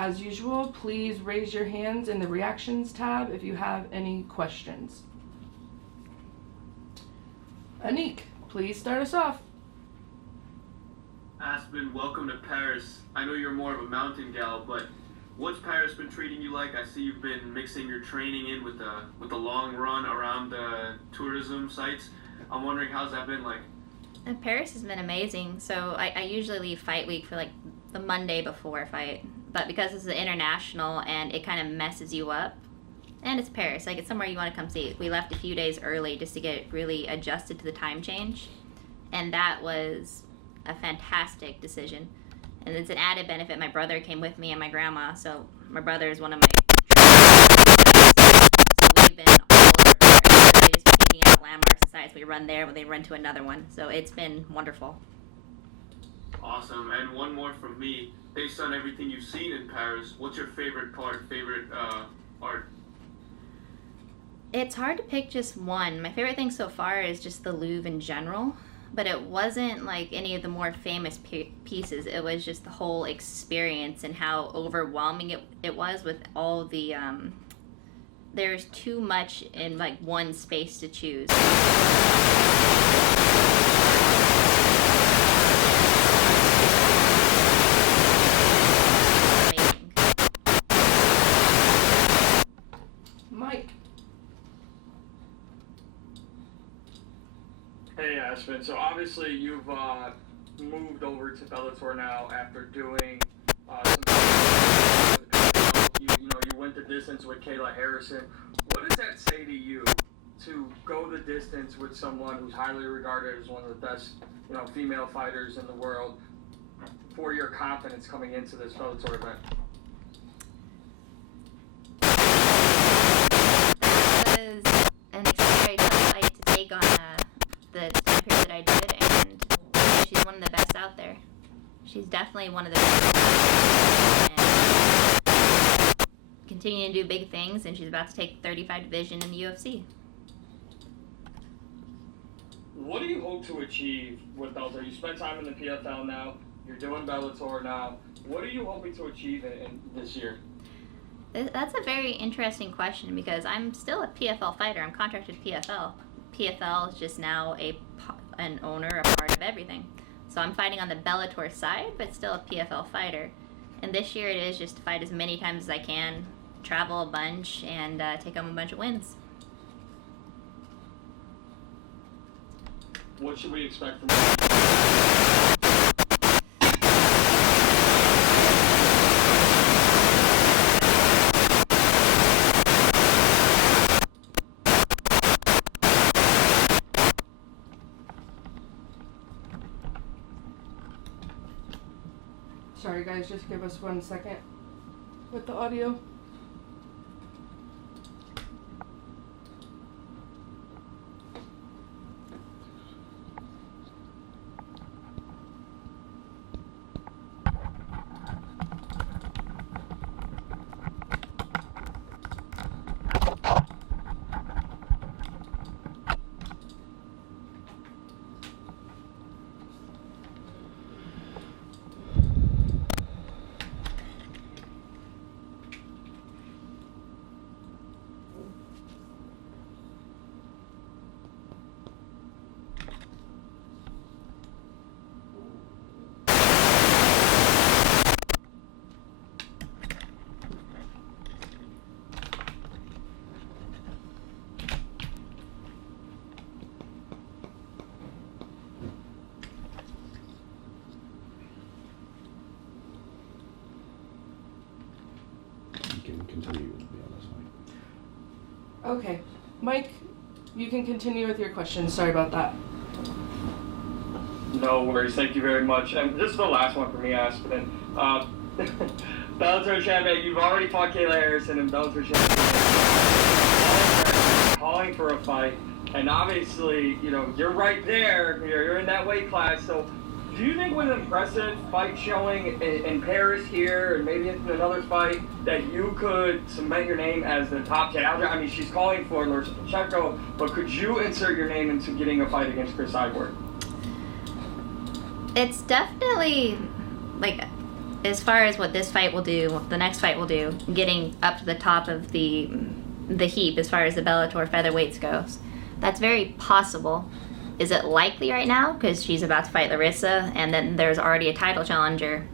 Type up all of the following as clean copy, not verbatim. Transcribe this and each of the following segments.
As usual, please raise your hands in the reactions tab if you have any questions. Anik, please start us off. Aspen, welcome to Paris. I know you're more of a mountain gal, but what's Paris been treating you like? I see you've been mixing your training in with the long run around the tourism sites. I'm wondering, how's that been like? Paris has been amazing. So I usually leave fight week for like the Monday before fight, but because it's international and it kind of messes you up, and it's Paris, like it's somewhere you want to come see. We left a few days early just to get really adjusted to the time change, and that was a fantastic decision. And it's an added benefit. My brother came with me and my grandma, so my brother is one of my so we've been all over Paris. They've just been taking out landmarks and sites. We run there when they run to another one, so it's been wonderful. Awesome. And one more from me. Based on everything you've seen in Paris, what's your favorite art? It's hard to pick just one. My favorite thing so far is just the Louvre in general, but it wasn't like any of the more famous pieces. It was just the whole experience and how overwhelming it was with all the, there's too much in like one space to choose. Mike. Hey Aspen, so obviously you've moved over to Bellator now after doing you went the distance with Kayla Harrison. What does that say to you to go the distance with someone who's highly regarded as one of the best, female fighters in the world, for your confidence coming into this Bellator event? It was an exciting fight to take on the time period that I did, and she's one of the best out there. She's definitely one of the best, and continuing to do big things, and she's about to take 35 division in the UFC. What do you hope to achieve with Bellator? You spent time in the PFL now, you're doing Bellator now. What are you hoping to achieve in this year? That's a very interesting question because I'm still a PFL fighter. I'm contracted to PFL. PFL is just now an owner, a part of everything. So I'm fighting on the Bellator side, but still a PFL fighter. And this year it is just to fight as many times as I can, travel a bunch, and take home a bunch of wins. What should we expect from you? Sorry guys, just give us 1 second with the audio. Continue to be on this mic. Okay. Mike, you can continue with your questions. Sorry about that. No worries. Thank you very much. And this is the last one for me, Aspen. Bellator Champion, you've already fought Kayla Harrison in Bellator Champion. Calling for a fight. And obviously, you're right there. You're in that weight class. So do you think with an impressive fight showing in Paris here and maybe in another fight that you could cement your name as the top challenger? I mean, she's calling for Larissa Pacheco, but could you insert your name into getting a fight against Chris Cyborg? It's definitely like as far as what this fight will do, what the next fight will do, getting up to the top of the heap as far as the Bellator featherweights goes, that's very possible. Is it likely right now? Because she's about to fight Larissa, and then there's already a title challenger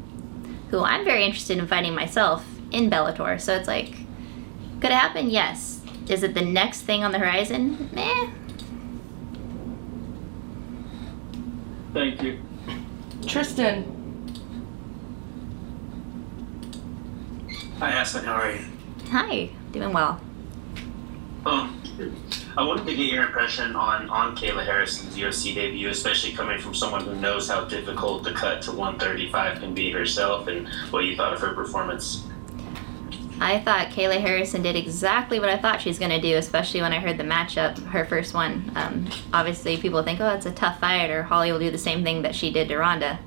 who I'm very interested in fighting myself in Bellator. So it's like, could it happen? Yes. Is it the next thing on the horizon? Meh. Thank you. Tristan. Hi, Aspen. How are you? Hi. Doing well. I wanted to get your impression on Kayla Harrison's UFC debut, especially coming from someone who knows how difficult the cut to 135 can be herself, and what you thought of her performance. I thought Kayla Harrison did exactly what I thought she was going to do, especially when I heard the matchup, her first one. Obviously, people think, oh, it's a tough fight, or Holly will do the same thing that she did to Ronda.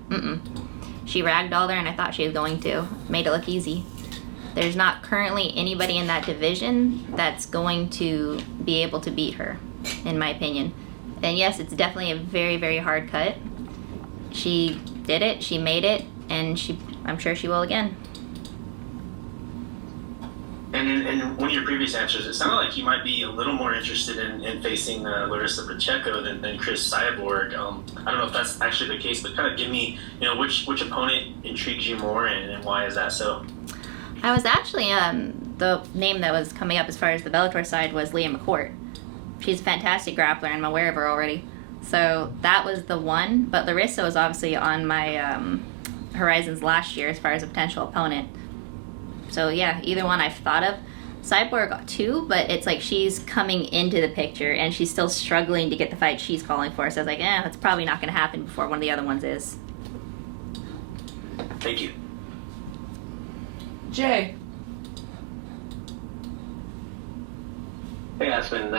She ragdolled her, and I thought she was going to. Made it look easy. There's not currently anybody in that division that's going to be able to beat her, in my opinion. And yes, it's definitely a very, very hard cut. She did it, she made it, and I'm sure she will again. And in one of your previous answers, it sounded like you might be a little more interested in facing Larissa Pacheco than Chris Cyborg. I don't know if that's actually the case, but kind of give me, which opponent intrigues you more, and why is that so? I was actually, the name that was coming up as far as the Bellator side was Leah McCourt. She's a fantastic grappler, and I'm aware of her already. So that was the one, but Larissa was obviously on my horizons last year as far as a potential opponent. So yeah, either one I've thought of. Cyborg too, but it's like she's coming into the picture, and she's still struggling to get the fight she's calling for. So I was like, that's probably not going to happen before one of the other ones is. Thank you. Jay. Hey Aspen,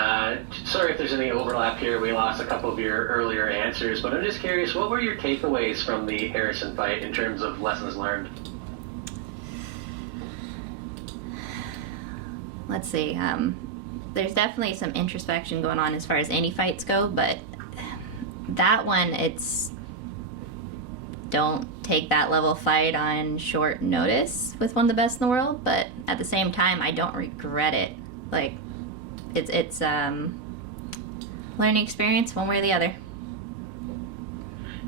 sorry if there's any overlap here. We lost a couple of your earlier answers, but I'm just curious, what were your takeaways from the Harrison fight in terms of lessons learned? Let's see. There's definitely some introspection going on as far as any fights go, but that one, it's don't take that level fight on short notice with one of the best in the world, but at the same time, I don't regret it. Like, it's learning experience one way or the other.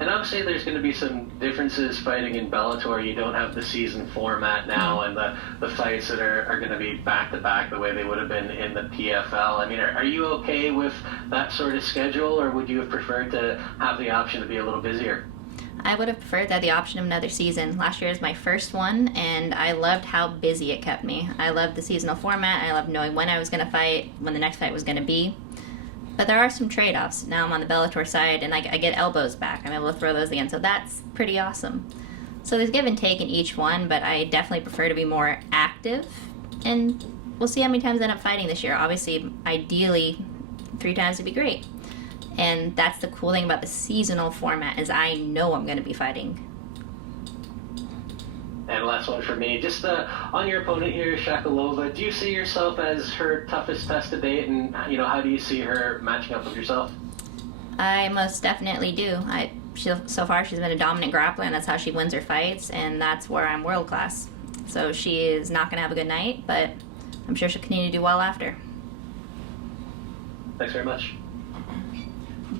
And obviously there's going to be some differences fighting in Bellator. You don't have the season format now, and the fights that are going to be back-to-back the way they would have been in the PFL. I mean, are you okay with that sort of schedule, or would you have preferred to have the option to be a little busier? I would have preferred to have the option of another season. Last year was my first one, and I loved how busy it kept me. I loved the seasonal format. I loved knowing when I was going to fight, when the next fight was going to be. But there are some trade-offs. Now I'm on the Bellator side, and I get elbows back. I'm able to throw those again, so that's pretty awesome. So there's give and take in each one, but I definitely prefer to be more active. And we'll see how many times I end up fighting this year. Obviously, ideally, 3 times would be great. And that's the cool thing about the seasonal format, is I know I'm going to be fighting. And last one for me, just on your opponent here, Shakalova, do you see yourself as her toughest test to date, and how do you see her matching up with yourself? I most definitely do. So far she's been a dominant grappler, and that's how she wins her fights, and that's where I'm world class. So she is not going to have a good night, but I'm sure she'll continue to do well after. Thanks very much.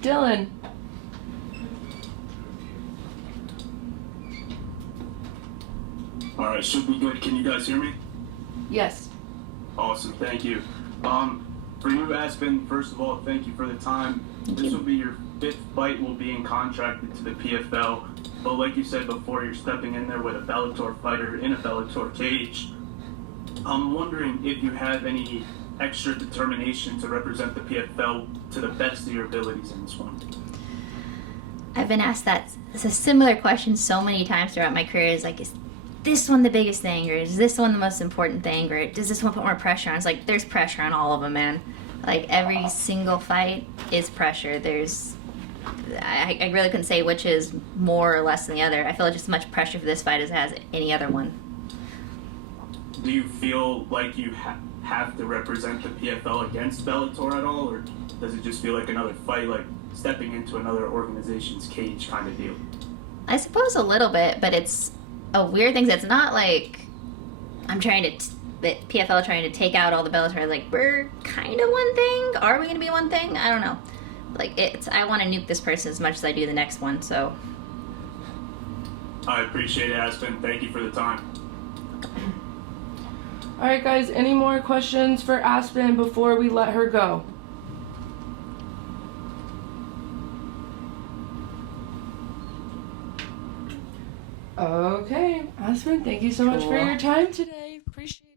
Dylan. All right, should be good. Can you guys hear me? Yes. Awesome, thank you. For you, Aspen, first of all, thank you for the time. This will be your 5th fight will being contracted to the PFL, but like you said before, you're stepping in there with a Bellator fighter in a Bellator cage. I'm wondering if you have any extra determination to represent the PFL to the best of your abilities in this one. I've been asked that. It's a similar question so many times throughout my career. Is like, is this one the biggest thing, or is this one the most important thing, or does this one put more pressure on? It's like, there's pressure on all of them, man. Like, every single fight is pressure. I really couldn't say which is more or less than the other. I feel like just as much pressure for this fight as it has any other one. Do you feel like you have to represent the PFL against Bellator at all, or does it just feel like another fight, like stepping into another organization's cage kind of deal? I suppose a little bit, but it's a weird thing that's not like I'm trying to the PFL trying to take out all the Bellator. Like, we're kind of one thing. Are we gonna be one thing? I don't know. Like, I want to nuke this person as much as I do the next one. So I appreciate it, Aspen. Thank you for the time. All right, guys. Any more questions for Aspen before we let her go? Okay, Aspen, thank you so much for your time today. Appreciate it.